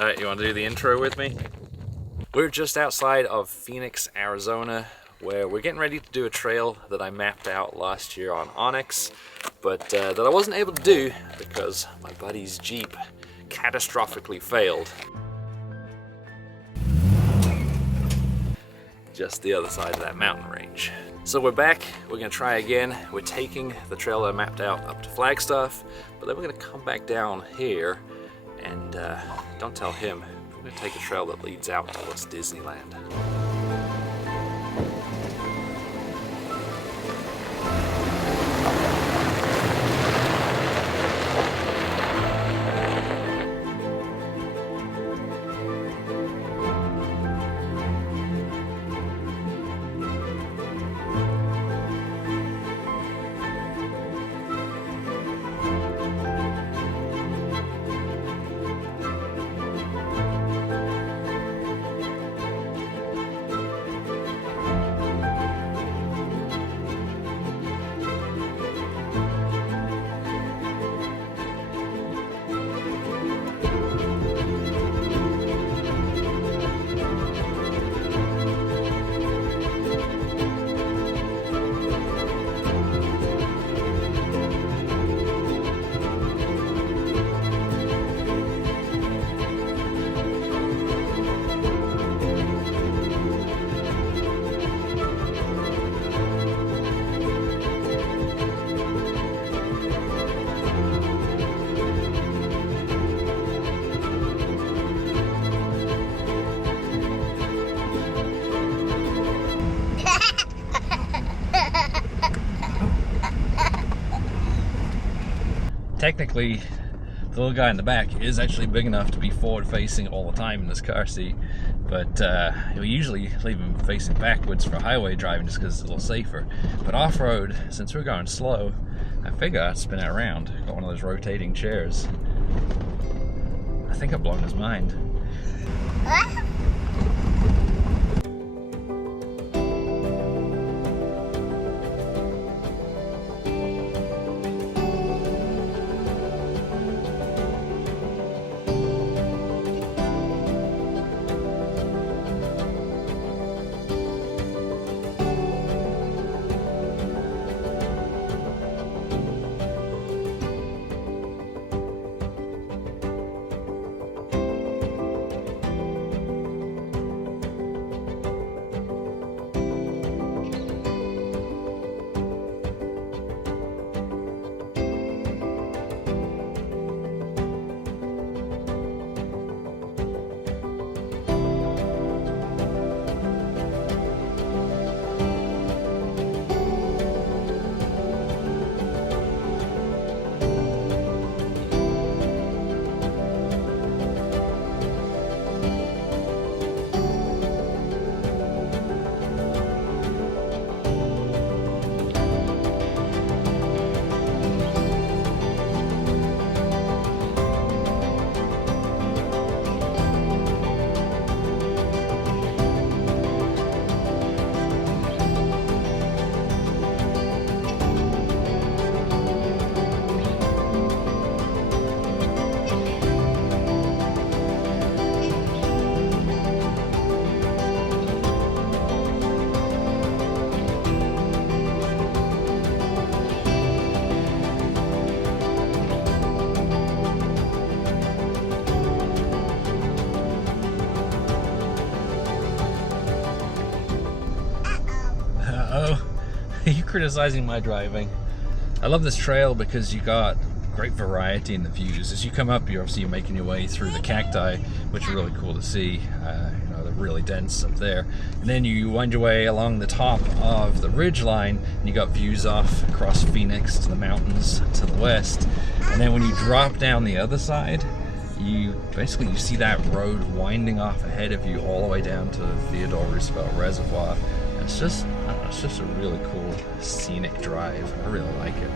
Alright, you want to do the intro with me? We're just outside of Phoenix, Arizona, where we're getting ready to do a trail that I mapped out last year on Onyx, but that I wasn't able to do because my buddy's Jeep catastrophically failed. Just the other side of that mountain range. So we're back, we're gonna try again. We're taking the trail that I mapped out up to Flagstaff, but then we're gonna come back down here and don't tell him, we're gonna take a trail that leads out towards Disneyland. Technically, the little guy in the back is actually big enough to be forward facing all the time in this car seat, but we usually leave him facing backwards for highway driving just because it's a little safer. But off-road, since we're going slow, I figure I'd spin it around. Got one of those rotating chairs. I think I've blown his mind. You criticizing my driving. I love this trail because you got great variety in the views. As you come up, you're obviously making your way through the cacti, which are really cool to see. You know, they're really dense up there. And then you wind your way along the top of the ridge line, and you got views off across Phoenix to the mountains to the west. And then when you drop down the other side, you see that road winding off ahead of you all the way down to Theodore Roosevelt Reservoir. It's just, I don't know, it's just a really cool scenic drive. I really like it.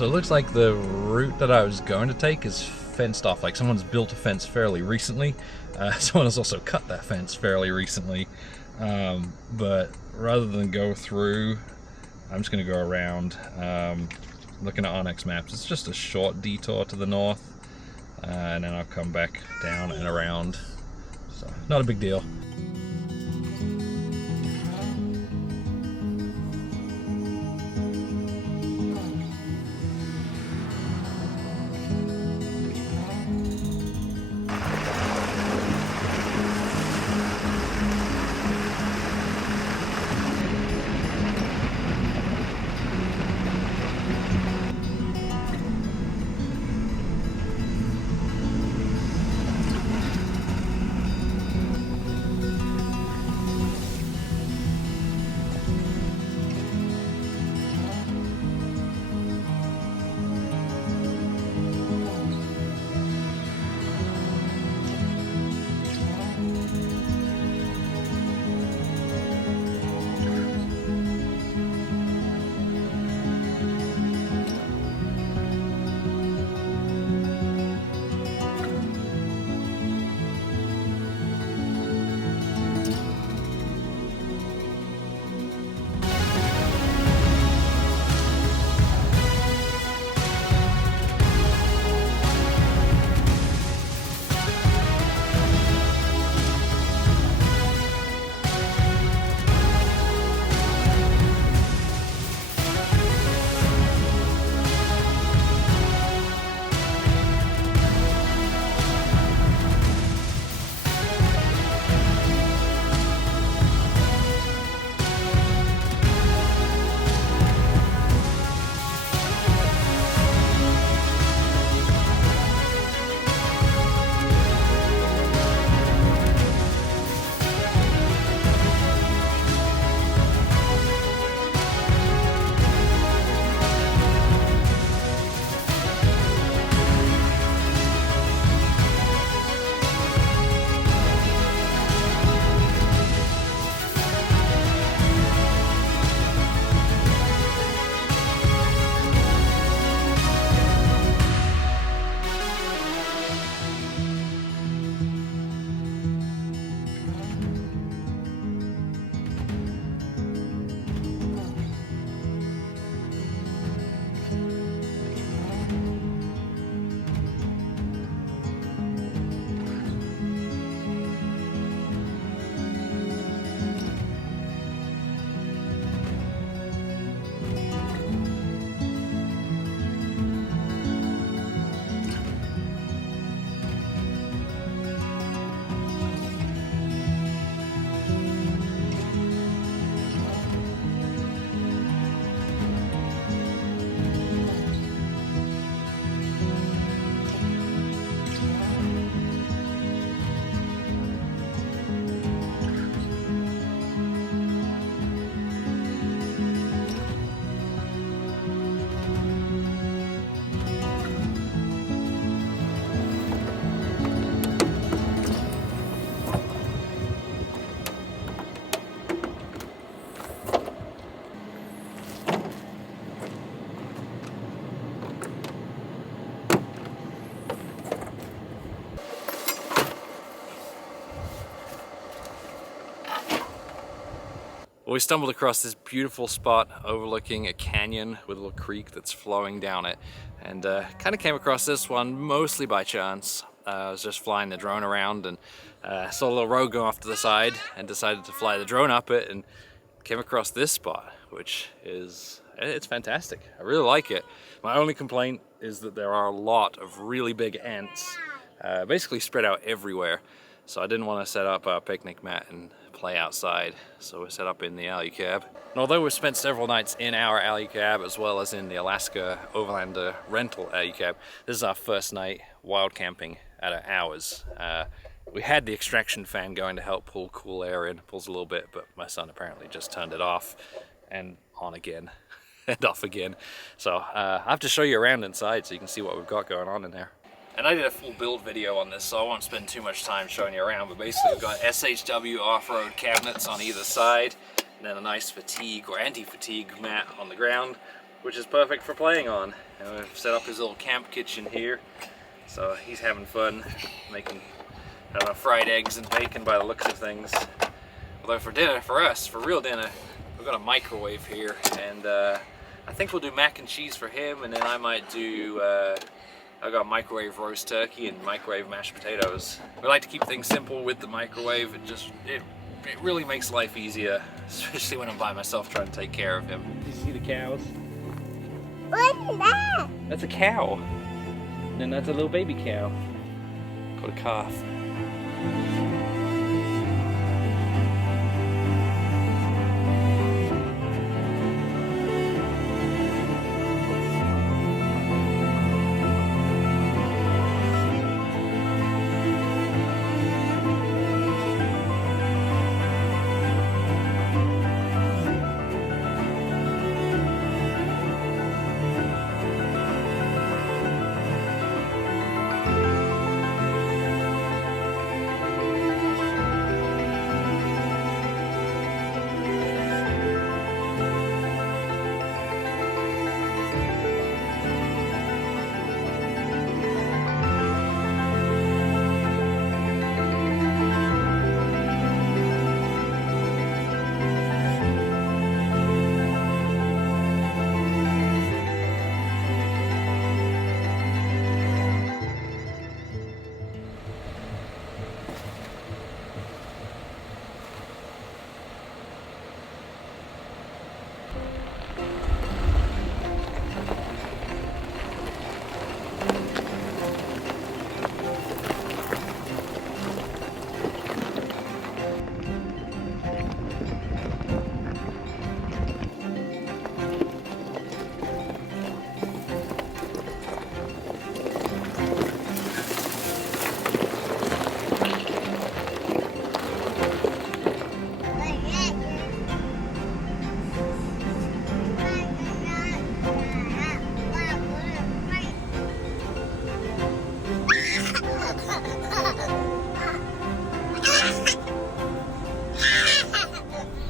So it looks like the route that I was going to take is fenced off. Like someone's built a fence fairly recently. Someone has also cut that fence fairly recently. But rather than go through, I'm just going to go around. Looking at Onyx maps, it's just a short detour to the north, and then I'll come back down and around. So not a big deal. Well, we stumbled across this beautiful spot overlooking a canyon with a little creek that's flowing down it, and kind of came across this one mostly by chance. I was just flying the drone around and saw a little road go off to the side and decided to fly the drone up it and came across this spot, which is, it's fantastic. I really like it. My only complaint is that there are a lot of really big ants basically spread out everywhere. So I didn't want to set up a picnic mat and play outside, so we set up in the alley cab. And although we've spent several nights in our alley cab as well as in the Alaska Overland rental alley cab, this is our first night wild camping at ours. We had the extraction fan going to help pull cool air in. It pulls a little bit, but my son apparently just turned it off and on again and off again. So I have to show you around inside so you can see what we've got going on in there. And I did a full build video on this, so I won't spend too much time showing you around, but basically we've got SHW off-road cabinets on either side, and then a nice fatigue or anti-fatigue mat on the ground. which is perfect for playing on. And we've set up his little camp kitchen here, so he's having fun making, I don't know, fried eggs and bacon by the looks of things. Although for dinner, for us, for real dinner, we've got a microwave here, and I think we'll do mac and cheese for him, and then I might do, I've got microwave roast turkey and microwave mashed potatoes. We like to keep things simple with the microwave. It really makes life easier, especially when I'm by myself trying to take care of him. You see the cows? What's that? That's a cow. And then that's a little baby cow called a calf.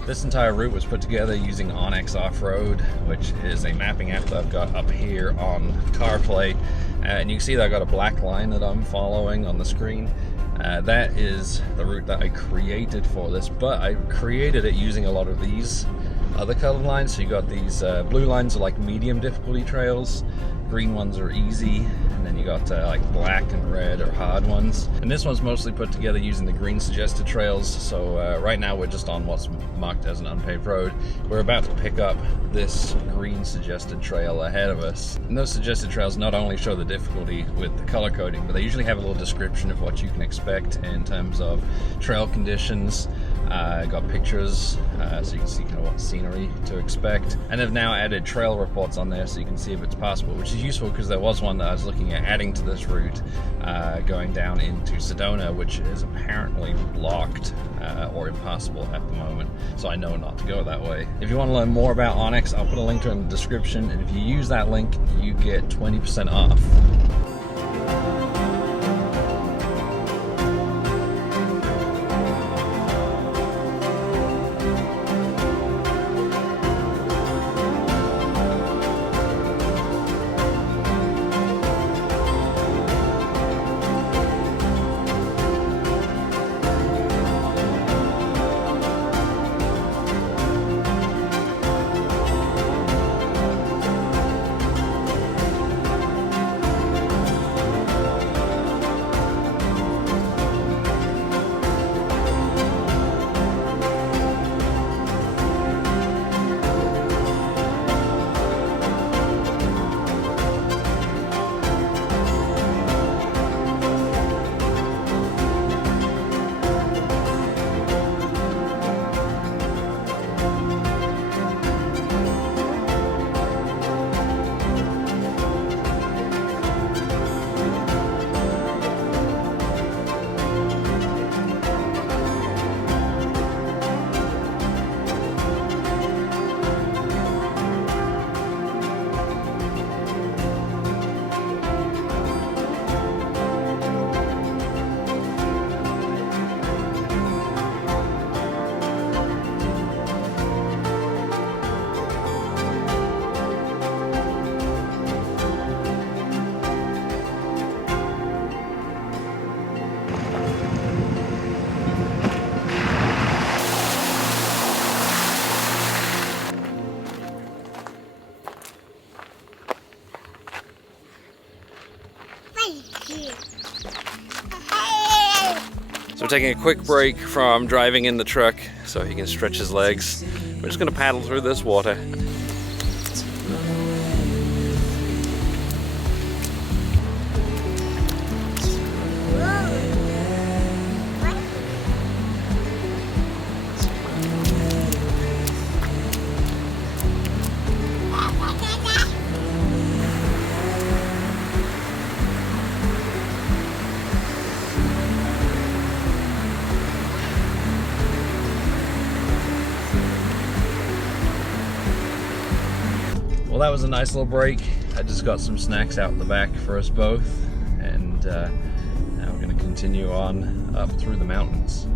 This entire route was put together using Onyx Off-Road, which is a mapping app that I've got up here on CarPlay. And you can see that I've got a black line that I'm following on the screen. That is the route that I created for this, but I created it using a lot of these other colored lines. So you got these blue lines are like medium difficulty trails, green ones are easy, and then you got like black and red or hard ones. And this one's mostly put together using the green suggested trails. So right now we're just on what's marked as an unpaved road. We're about to pick up this green suggested trail ahead of us. And those suggested trails not only show the difficulty with the color coding, but they usually have a little description of what you can expect in terms of trail conditions. Got pictures so you can see kind of what scenery to expect, and they've now added trail reports on there so you can see if it's possible, which is useful because there was one that I was looking at adding to this route going down into Sedona, which is apparently blocked or impossible at the moment, so I know not to go that way. If you want to learn more about Onyx, I'll put a link to it in the description, and if you use that link you get 20% off. So we're taking a quick break from driving in the truck so he can stretch his legs. We're just gonna paddle through this water. Well, that was a nice little break. I just got some snacks out in the back for us both, and now we're going to continue on up through the mountains.